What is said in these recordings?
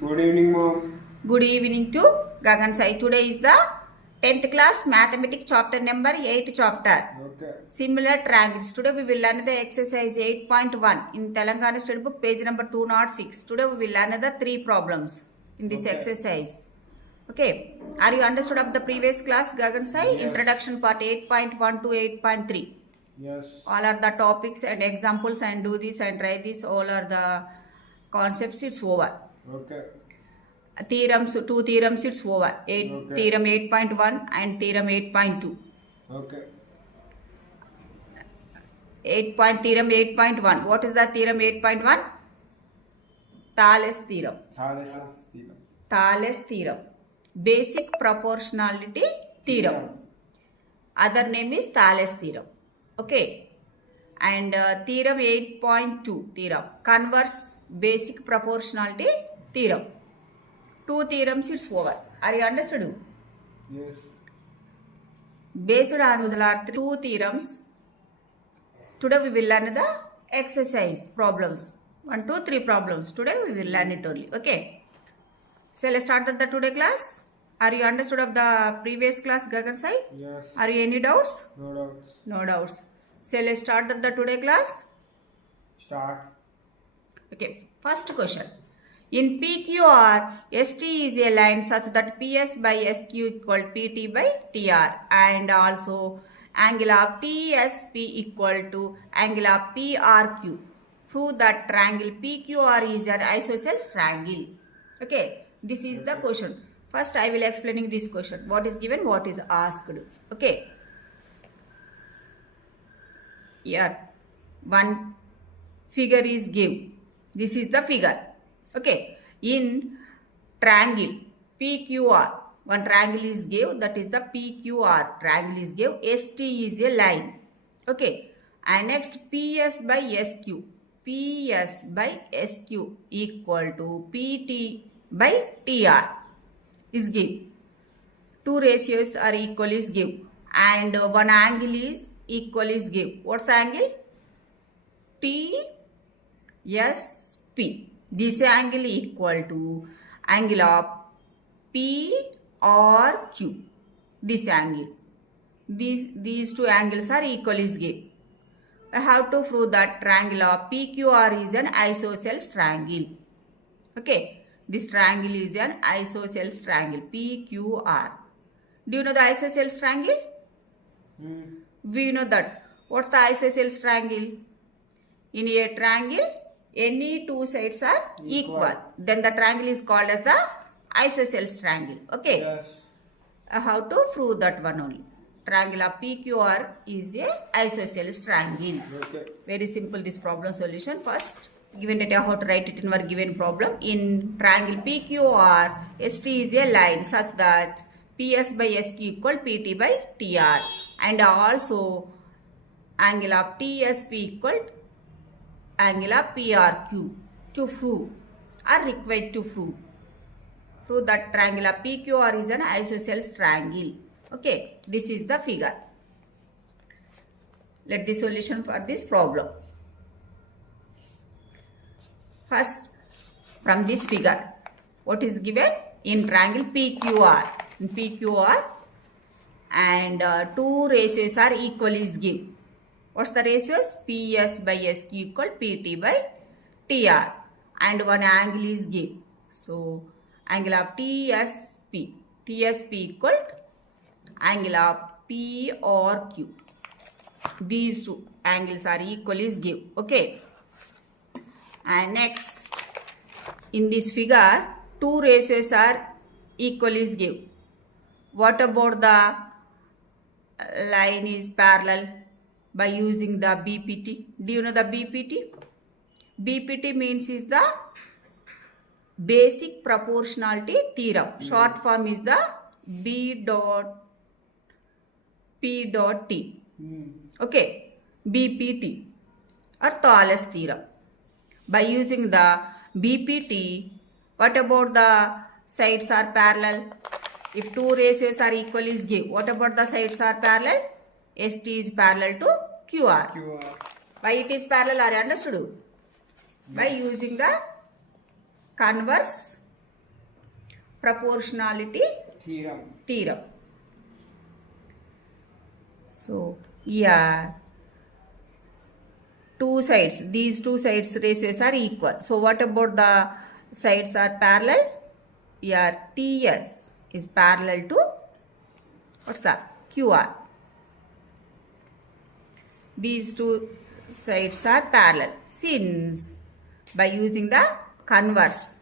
Good evening, mom. Good evening to Gagan Sai. Today is the 10th class mathematics chapter number 8th chapter. Okay. Similar triangles. Today we will learn the exercise 8.1 in Telangana State Book page number 206. Today we will learn the 3 problems in this exercise. Okay. Are you understood of the previous class Gagan Sai? Yes. Introduction part 8.1 to 8.3. Yes. All are the topics and examples and do this and try this. All are the concepts. It's over. Okay. Theorems, 2 theorems, it's over. Okay. Theorem 8.1 and theorem 8.2. Okay. Theorem 8.1. What is the theorem 8.1? Thales theorem. Thales theorem. Basic proportionality theorem. Other name is Thales theorem. Okay. And theorem 8.2 theorem. Converse basic proportionality theorem. 2 theorems, it's over. Are you understood? Yes. Based on those 2 theorems, today we will learn the exercise problems. 1, 2, 3 problems. Today we will learn it only. Okay. So let's start the today class. Are you understood of the previous class, Gagan Sai? Yes. Are you any doubts? No doubts. No doubts. So let's start the today class. Start. Okay. First question. In PQR, ST is a line such that PS by SQ equal PT by TR, and also angle of TSP equal to angle of PRQ. Prove that triangle PQR is an isosceles triangle. Okay, this is the question. First I will explaining this question. What is given, what is asked. Okay. Here one figure is given. This is the figure. Okay, in triangle PQR, one triangle is given, that is the PQR triangle is given. ST is a line. Okay, and next PS by SQ. PS by SQ equal to PT by TR is given. 2 ratios are equal is given, and one angle is equal is given. What's the angle? TSP. This angle equal to angle of PRQ. This angle. These 2 angles are equal is given. I have to prove that triangle of PQR is an isosceles triangle. Okay. This triangle is an isosceles triangle. PQR. Do you know the isosceles triangle? We know that. What's the isosceles triangle? In a triangle, any 2 sides are equal. Then the triangle is called as the isosceles triangle. Okay. Yes. I have to prove that one only. Triangle of PQR is a isosceles triangle. Okay. Very simple this problem solution. First, given data, how to write it in our given problem. In triangle PQR, ST is a line such that PS by SQ equal PT by TR. And also, angle of TSP equal angle of PRQ. To prove are required to prove that triangle of PQR is an isosceles triangle. Okay, this is the figure. Let the solution for this problem. First, from this figure, what is given? In triangle PQR. In PQR, and 2 ratios are equal is given. What's the ratios? PS by SQ equal PT by TR, and one angle is given. So, angle of TSP equal angle of PRQ. These 2 angles are equal is given. Okay. And next, in this figure, 2 ratios are equal is given. What about the line is parallel? By using the BPT. Do you know the BPT? BPT means is the basic proportionality theorem. Short form is the B dot P dot T. Okay. BPT or Thales theorem. By using the BPT, what about the sides are parallel? If 2 ratios are equal is given. What about the sides are parallel? ST is parallel to QR. Why it is parallel? Are you understood? By using the converse proportionality theorem. So here these two sides ratios are equal. So what about the sides are parallel? Here TS is parallel to what's that? QR. These two sides are parallel since by using the converse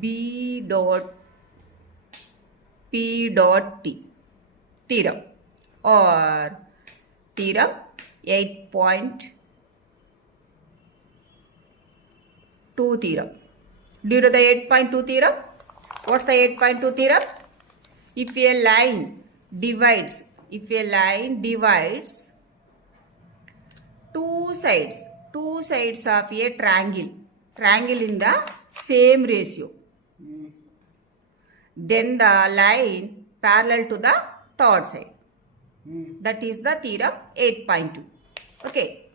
B dot P dot T theorem or theorem 8.2 theorem. Do you know the 8.2 theorem? What's the 8.2 theorem? If a line divides two sides of a triangle in the same ratio, then the line parallel to the third side. That is the theorem 8.2. Okay.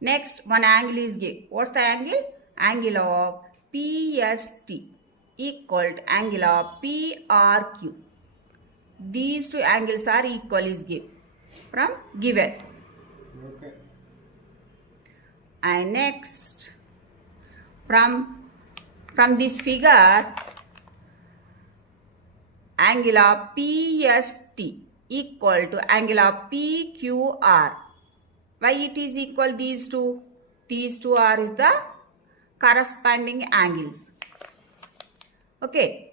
Next, one angle is given. What's the angle? Angle of PST equal to angle of PRQ. These two angles are equal is given from given. Okay. And next, from this figure, angle of PST equal to angle of PQR. Why it is equal these two? These two are is the corresponding angles. Okay.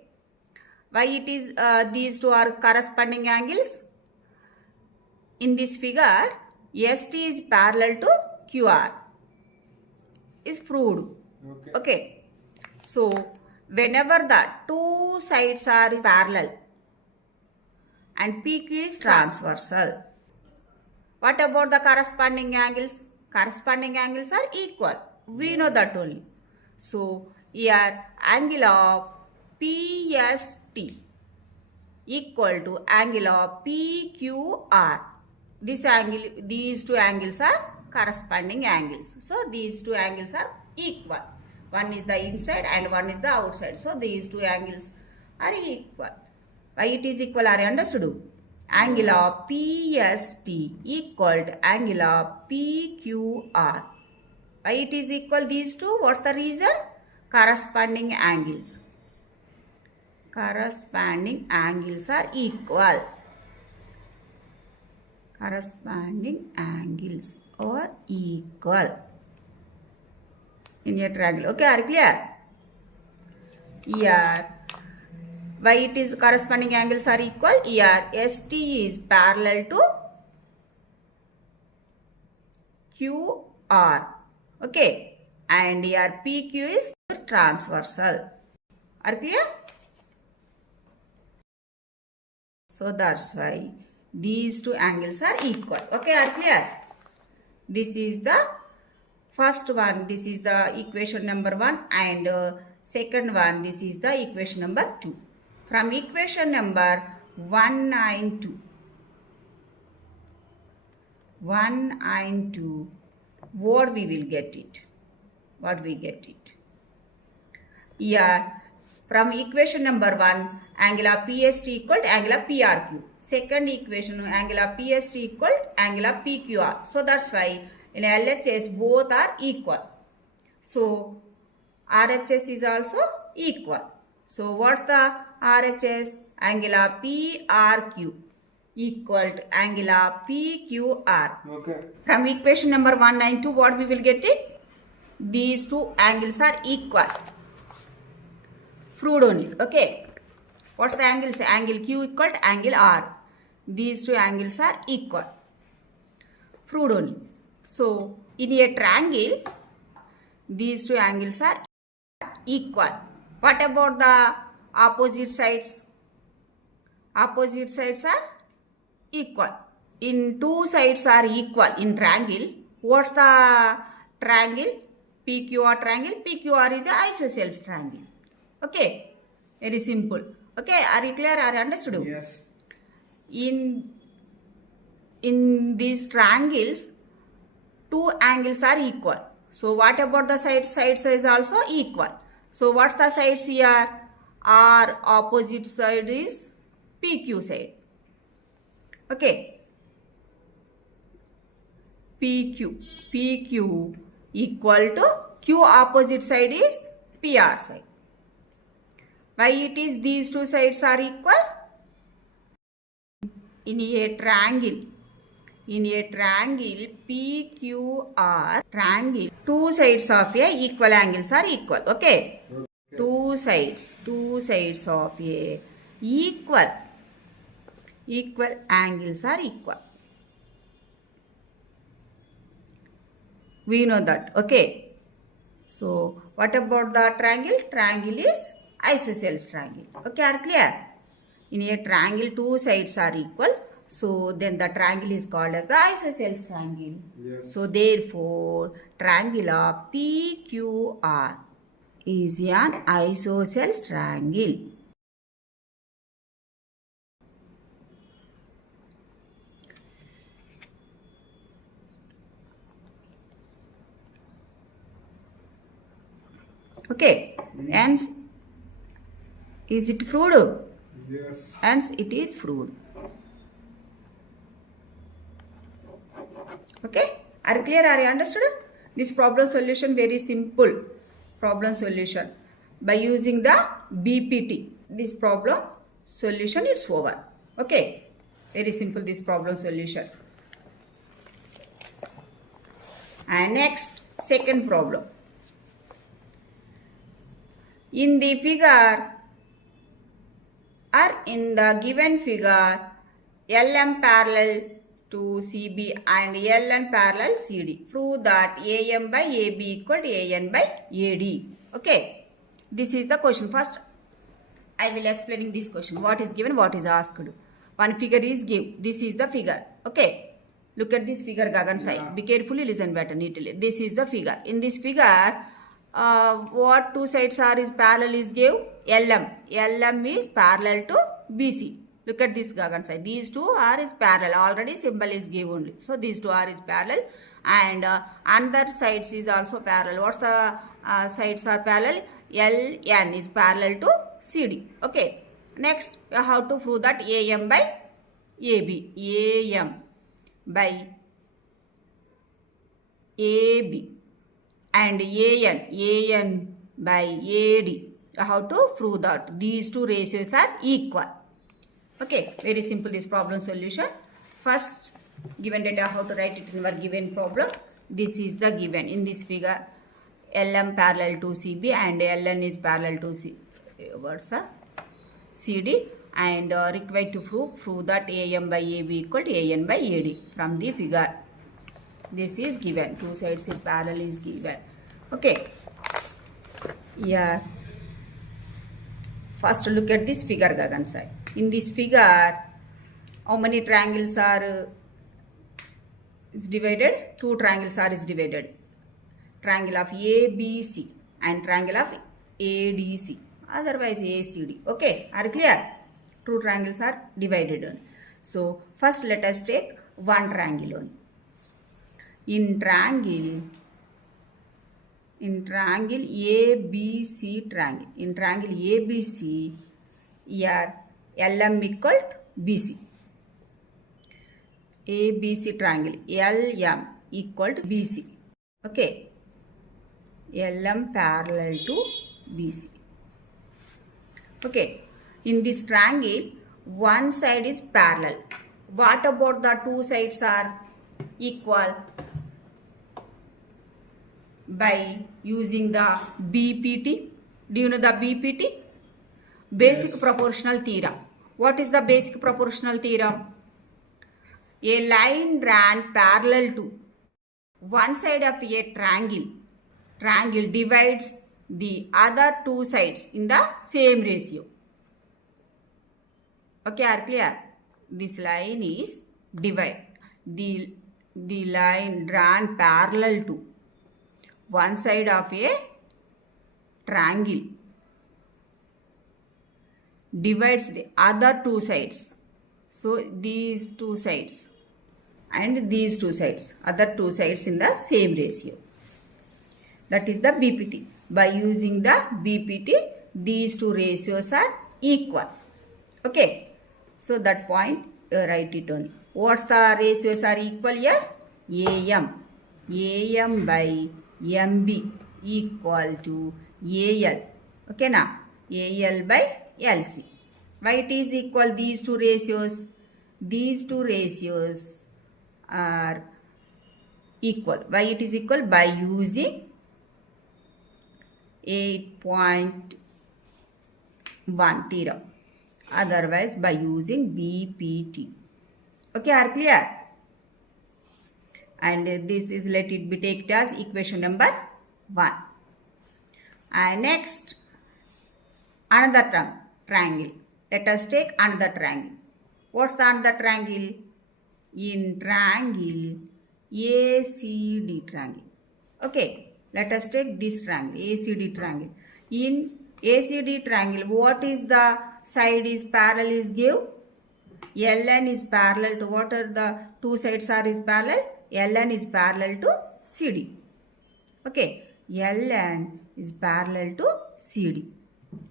Why it is these two are corresponding angles? In this figure, ST is parallel to QR. Is proved. Okay. So whenever the two sides are parallel and PQ is transversal. What about the corresponding angles? Corresponding angles are equal. We know that only. So here angle of PST equal to angle of PQR. These two angles are corresponding angles. So these two angles are equal. One is the inside and one is the outside. So these two angles are equal. Why it is equal? Are you understood? Angle of PST equal to angle of PQR. Why it is equal these two? What's the reason? Corresponding angles. Corresponding angles are equal. Corresponding angles are equal in a triangle. Okay, are clear? Here, why it is corresponding angles are equal? Here, ST is parallel to QR. Okay, and here PQ is transversal. Are clear? So that's why these two angles are equal. Okay, are clear? This is the first one. This is the equation number 1, and second one, this is the equation number 2. From equation number 192, what we will get it? What we get it? Here, from equation number 1, angle of PST equal to angle of PRQ. Second equation, angle of PST equal to angle of PQR. So that's why in LHS both are equal. So RHS is also equal. So what's the RHS? Angle of PRQ equal to angle of PQR. Okay. From equation number 192, what we will get it? These two angles are equal. Proved only. Okay. What's the angles? Angle Q equal to angle R. These two angles are equal. Proved only. So in a triangle, these two angles are equal. What about the opposite sides? Opposite sides are equal. In two sides are equal in triangle. What's the triangle? PQR triangle. PQR is an isosceles triangle. Okay. Very simple. Okay. Are you clear? Are you understood? Yes. In these triangles, two angles are equal. So what about the sides? Sides is also equal. So what's the sides here? R opposite side is PQ side. Okay. PQ equal to Q opposite side is PR side. Why it is these two sides are equal? In a triangle PQR triangle, two sides of a equal angles are equal. Okay. Two sides of a equal angles are equal. We know that. Okay. So what about the triangle? Triangle is isosceles triangle. Okay, are clear? In a triangle, two sides are equal. So then the triangle is called as the isosceles triangle. Yes. So therefore, triangle of PQR is an isosceles triangle. Okay. Hence, is it proved? Yes. Hence, it is proved. Okay, are you clear? Are you understood? This problem solution very simple problem solution by using the BPT. This problem solution it's over. Okay, very simple this problem solution. And next second problem. In the figure or in the given figure, LM parallel to CB and LN parallel CD. Prove that AM by AB equal to AN by AD. Okay. This is the question. First, I will explaining this question. What is given, what is asked. One figure is given. This is the figure. Okay. Look at this figure, Gagan side. Yeah. Be carefully, listen better, neatly. This is the figure. In this figure, what two sides are is parallel is give? LM. LM is parallel to BC. Look at this Gagan side. These two are is parallel. Already symbol is given only. So these two are is parallel. And another sides is also parallel. What's the sides are parallel? LN is parallel to CD. Okay. Next, you have to prove that AM by AB. AM by AB. And AN by AD. You have to prove that these two ratios are equal. Okay, very simple this problem solution. First, given data, how to write it in our given problem. This is the given. In this figure, LM parallel to CB and LN is parallel to CD. And required to prove that AM by AB equal to AN by AD from the figure. This is given. Two sides is parallel is given. Okay. Yeah. First look at this figure, Gagan side. In this figure, how many triangles are is divided? Two triangles are is divided. Triangle of ABC and triangle of ADC. Otherwise ACD. Okay, are clear? Two triangles are divided. So first let us take one triangle only. In triangle ABC triangle. In triangle ABC, here LM equal to BC. ABC triangle LM equal to BC. Okay. LM parallel to BC. Okay. In this triangle, one side is parallel. What about the two sides are equal? By using the BPT. Do you know the BPT? Basic yes. Proportional theorem. What is the basic proportional theorem? A line drawn parallel to one side of a triangle divides the other two sides in the same ratio. Okay, are clear? This line is divide. The line drawn parallel to one side of a triangle divides the other two sides. So these two sides and these two sides, other two sides in the same ratio. That is the BPT. By using the BPT, these two ratios are equal. Okay. So that point, write it only. What's the ratios are equal here? AM by MB equal to AL. Okay now, AL by LC. Why it is equal these two ratios? These two ratios are equal. Why it is equal? By using 8.1 theorem. Otherwise by using BPT. Okay, are clear? And this is, let it be taken as equation number 1. And next, another triangle. Let us take another triangle. What's the another triangle? In triangle ACD triangle. Okay, let us take this triangle, ACD triangle. In ACD triangle, what is the side is parallel is give? LN is parallel to, what are the two sides are is parallel? LN is parallel to CD. Okay, LN is parallel to CD.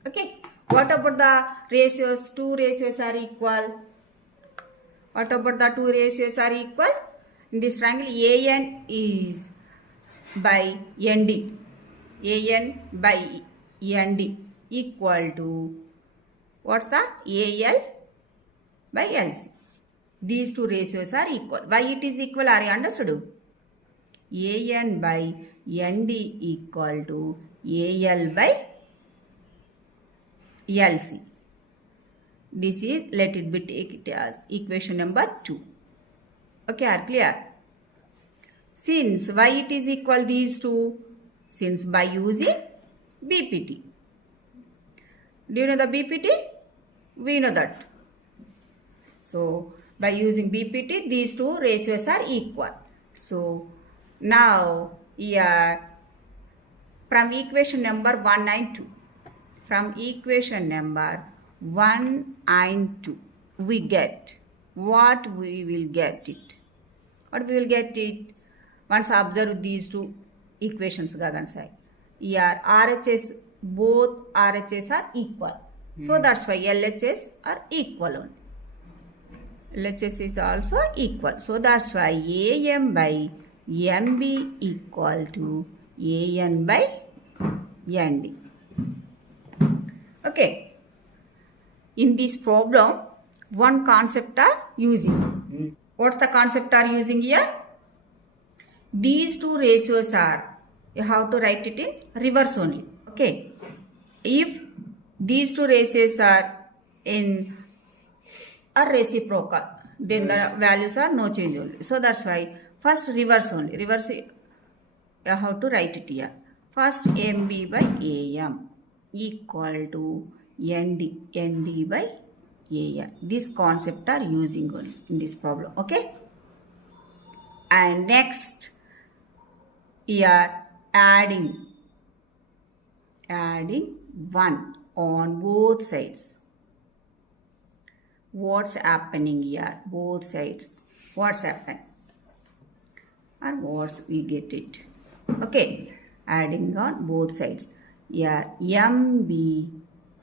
Okay, what about the ratios? Two ratios are equal. What about the two ratios are equal? In this triangle, AN is by ND. AN by ND equal to, what's the AL by LC. These two ratios are equal. Why it is equal? Are you understood? AN by ND equal to AL by LC. This is, let it be take it as equation number 2. Okay, are clear? Since why it is equal these two? Since by using BPT. Do you know the BPT? We know that. So by using BPT, these two ratios are equal. So now here from equation number 1 and 2. From equation number 1 and 2, we get what we will get it. What we will get it? Once observe these two equations, Gagan say. Here RHS, both RHS are equal. So that's why LHS are equal only. LHS is also equal. So that's why AM by MB equal to AN by ND. Okay. In this problem, one concept are using. What's the concept are using here? These two ratios are, you have to write it in reverse only. Okay. If these two ratios are in a reciprocal, then the values are no change only. So that's why first reverse only. Reverse, you have to write it here. First MB by AM equal to ND by AN. This concept are using only in this problem. Okay. And next, here adding 1 on both sides. What's happening here? Both sides. What's happened? Or what's we get it? Okay. Adding on both sides. Here MB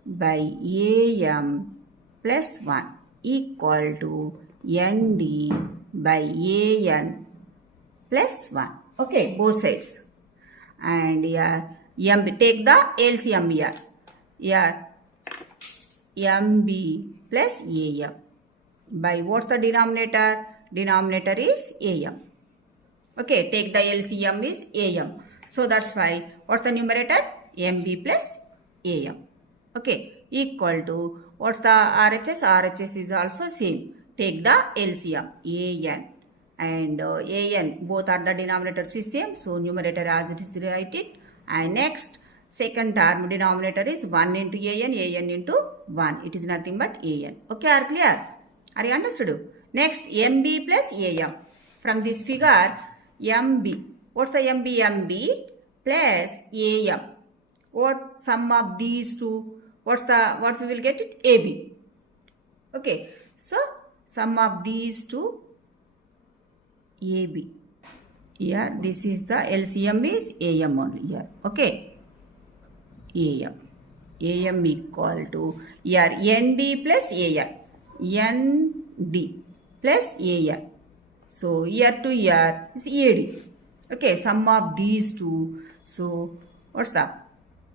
by AM plus 1 equal to ND by AN plus 1. Okay, both sides. And here MB, take the LCM here. Here MB plus AM by, what's the denominator? Denominator is AM. Okay, take the LCM is AM. So that's why, what's the numerator? MB plus AM. Okay, equal to, what's the RHS? RHS is also same. Take the LCM, AN and AN, both are the denominators is same. So numerator as it is, write it. And next, second term denominator is 1 into AN, AN into 1. It is nothing but AN. Okay, are clear? Are you understood? Next, MB plus AM. From this figure, MB. What's the MB? MB plus AM. What sum of these two? What we will get it? AB. Okay. So sum of these two AB. Here this is the LCM is AM only here. Okay. AM. AM equal to here ND plus AN. ND plus AN. So here to here is AD. Okay, sum of these two. So what's that?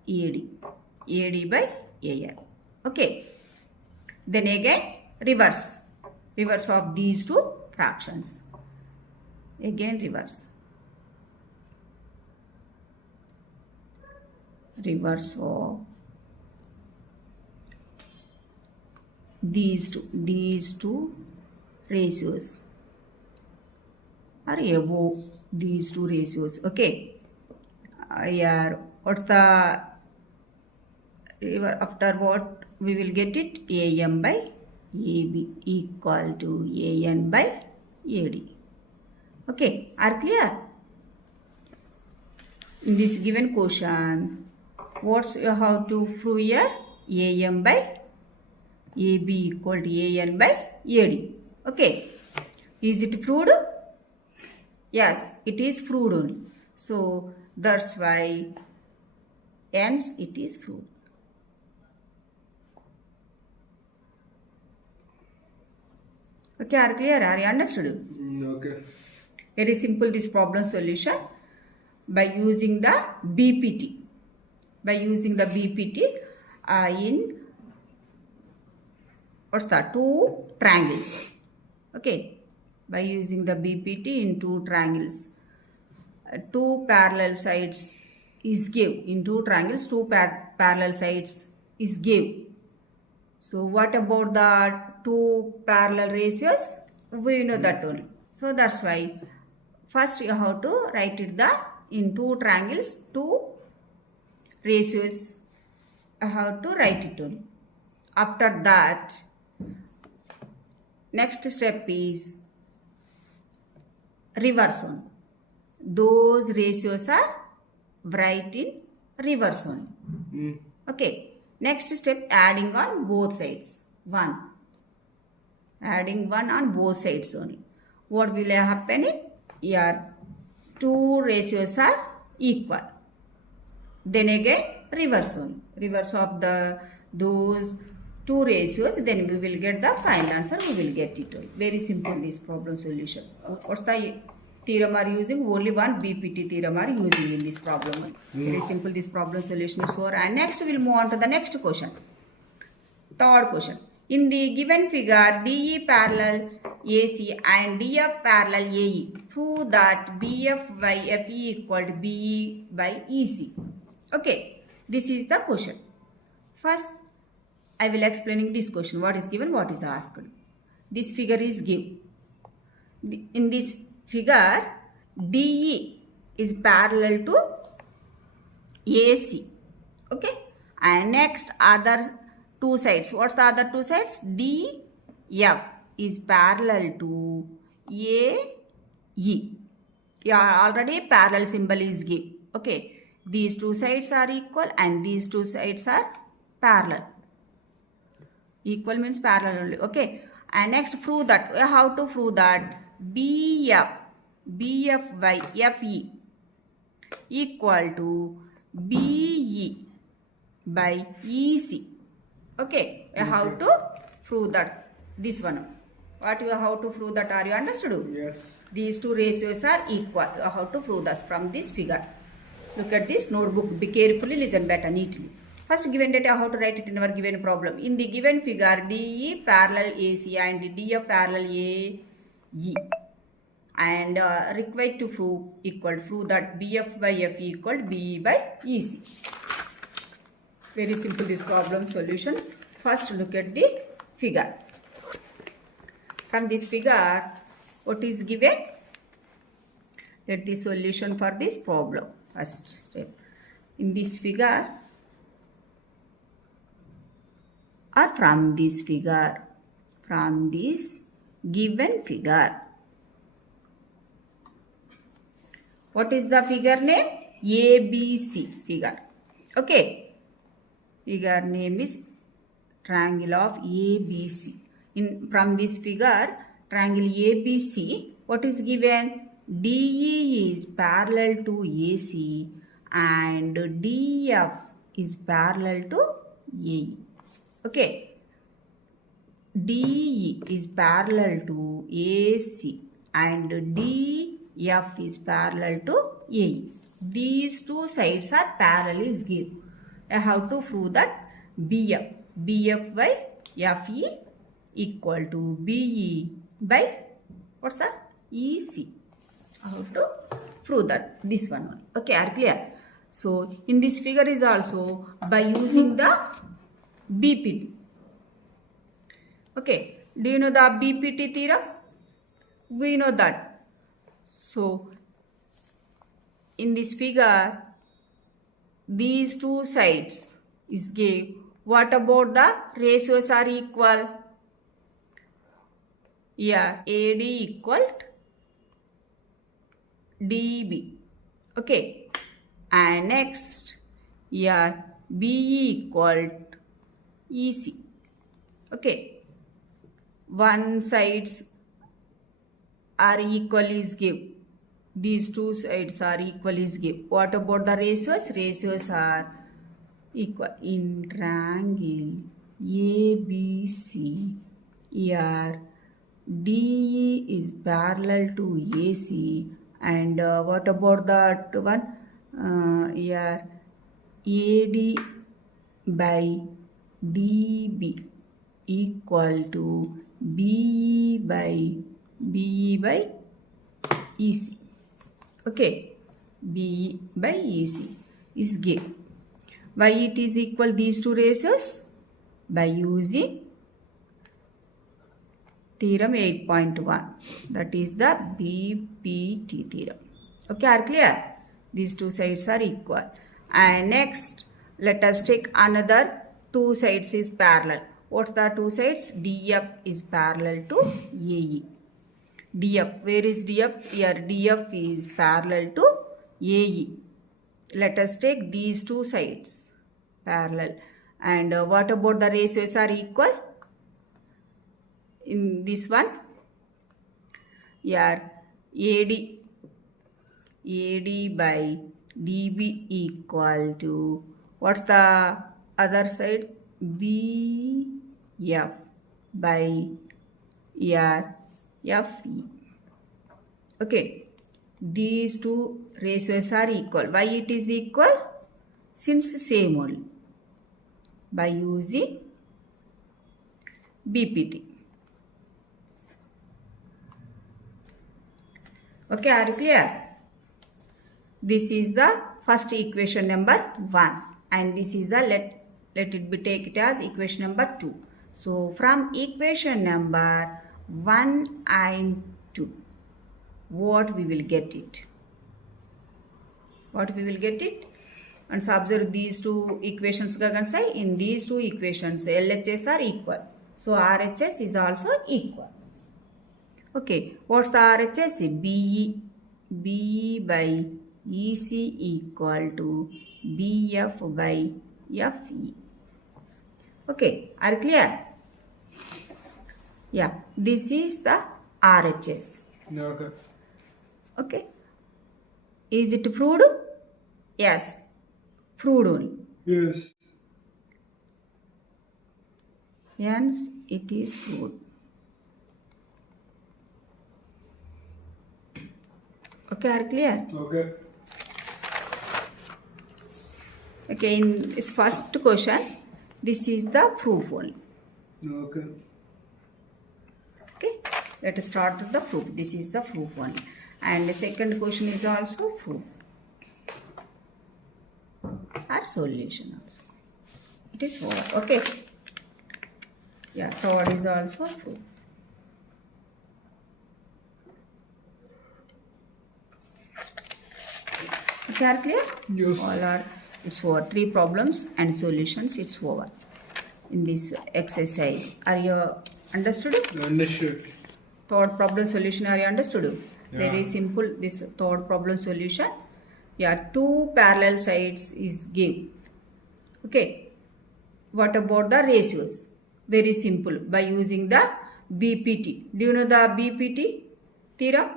AD. AD by AN. Okay. Then again reverse. Reverse of these two fractions. Again reverse. Reverse of these two ratios are above these two ratios. Okay. Here what's the after what we will get it? AM by AB equal to AN by AD. Okay, are clear? In this given question, what's you have to prove here? AM by AB equal to AN by AD. Okay, is it proved? Yes, it is proved only. So that's why hence it is proved. Okay, are clear? Are you understood? Okay. Very simple this problem solution by using the BPT. By using the BPT in what's that? Two triangles. Okay. By using the BPT in two triangles. Two parallel sides is give. In two triangles, two parallel sides is give. So what about the two parallel ratios? We know that only. So that's why first you have to write it in two triangles, two ratios. I have to write it only. After that, next step is reverse only. Those ratios are write in reverse only. Okay. Next step, adding on both sides. 1. Adding 1 on both sides only. What will happen in here? Two ratios are equal. Then again reverse only. Reverse of those two ratios. Then we will get the final answer. We will get it only. Very simple this problem solution. What's the theorem are using? Only one BPT theorem are using in this problem. Very simple this problem solution is over. And next we will move on to the next question. Third question. In the given figure, DE parallel AC and DF parallel AE, prove that BF by FE equal to BE by EC. Okay, this is the question. First, I will explaining this question. What is given, what is asked. This figure is given. In this figure, DE is parallel to AC. Okay, and next other two sides. What's the other two sides? DF is parallel to AE. Yeah, already parallel symbol is given. Okay, these two sides are equal and these two sides are parallel. Equal means parallel only. Okay, and next prove that. How to prove that? BF by FE equal to BE by EC. Okay, how to prove that? This one. What you how to prove that? Are you understood? Yes. These two ratios are equal. How to prove that from this figure? Look at this notebook. Be carefully, listen better, neatly. First given data, how to write it in our given problem. In the given figure, DE parallel AC and DF parallel AE. And required to prove that BF by FE equal to BE by EC. Very simple this problem solution. First look at the figure. From this figure, what is given? Let the solution for this problem. First step. In this figure or from this figure, from this given figure. What is the figure name? ABC figure. Okay. Figure name is triangle of ABC. From this figure, triangle ABC, What is given? DE is parallel to AC and DF is parallel to AE. Okay. DE is parallel to AC and DF is parallel to AE. These two sides are parallel is given. I have to prove that BF by FE equal to BE by what's the EC. How to prove that? This one only. Okay, are clear? So in this figure is also by using the BPT. Okay, do you know the BPT theorem? We know that. So in this figure, these two sides is gave. What about the ratios are equal? Yeah, AD equal DB. Okay. And next, yeah, BE equal EC. Okay. One sides are equal is give. These two sides are equal is give. What about the ratios? Ratios are equal in triangle ABC. Here DE is parallel to AC and what about that one? Here AD by DB equal to BE by EC. Okay, BE by EC is given. Why it is equal these two ratios? By using theorem 8.1, that is the BPT theorem. Okay, are clear? These two sides are equal. And next, let us take another two sides is parallel. What's the two sides? DF is parallel to AE. DF, where is DF? Here DF is parallel to AE. Let us take these two sides parallel. And what about the ratios are equal? In this one, here AD by DB equal to, what's the other side? BF by FE. Okay, these two ratios are equal. Why it is equal? Since same only. By using BPT. Okay, are you clear? This is the first equation number 1 and this is the let it be take it as equation number 2. So from equation number 1 and 2, what we will get it? What we will get it? And so observe these two equations. In these two equations, LHS are equal. So RHS is also equal. Okay, what's the RHS? BE by EC equal to BF by FE. Okay, are you clear? Yeah, this is the RHS. Okay. Okay. Is it proved? Yes. Proved only. Yes. Hence, it is proved. Okay, are clear? Okay. Okay, in this first question, this is the proof only. Okay. Okay, let us start with the proof. This is the proof only. And the second question is also proof. Or solution also. It is 4. Okay. Yeah, third is also proof. Okay, are clear? Yes. All are, it's over. 3 problems and solutions, it's over. In this exercise, are you understood? Understood. Third problem solution, are you understood? Yeah. Very simple, this third problem solution. Yeah, 2 parallel sides is given. Okay. What about the ratios? Very simple, by using the BPT. Do you know the BPT? theorem?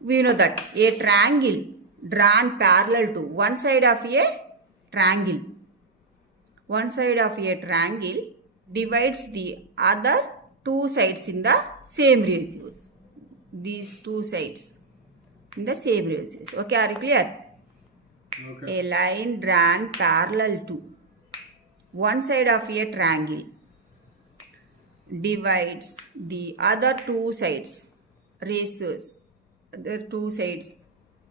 We know that a triangle drawn parallel to one side of a triangle. One side of a triangle divides the other two sides in the same ratios. These two sides in the same ratios. Okay, are you clear? Okay. A line drawn parallel to one side of a triangle divides the other two sides ratios. The two sides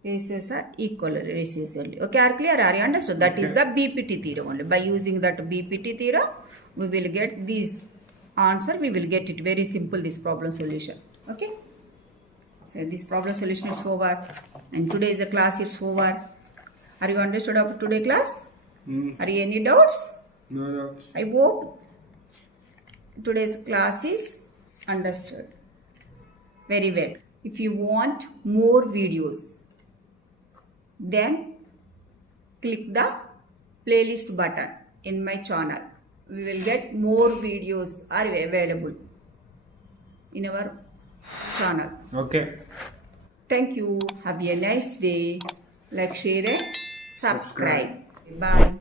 ratios are equal ratios only. Okay, are clear? Are you understood? That is the BPT theorem only. By using that BPT theorem, we will get this answer. We will get it very simple, this problem solution. Okay. So this problem solution is over. And today's the class is over. Are you understood of today class? Are you any doubts? No doubts. I hope today's class is understood very well. If you want more videos, then click the playlist button in my channel. We will get more videos are available in our channel. Okay. Thank you. Have a nice day. Like, share and subscribe. Bye.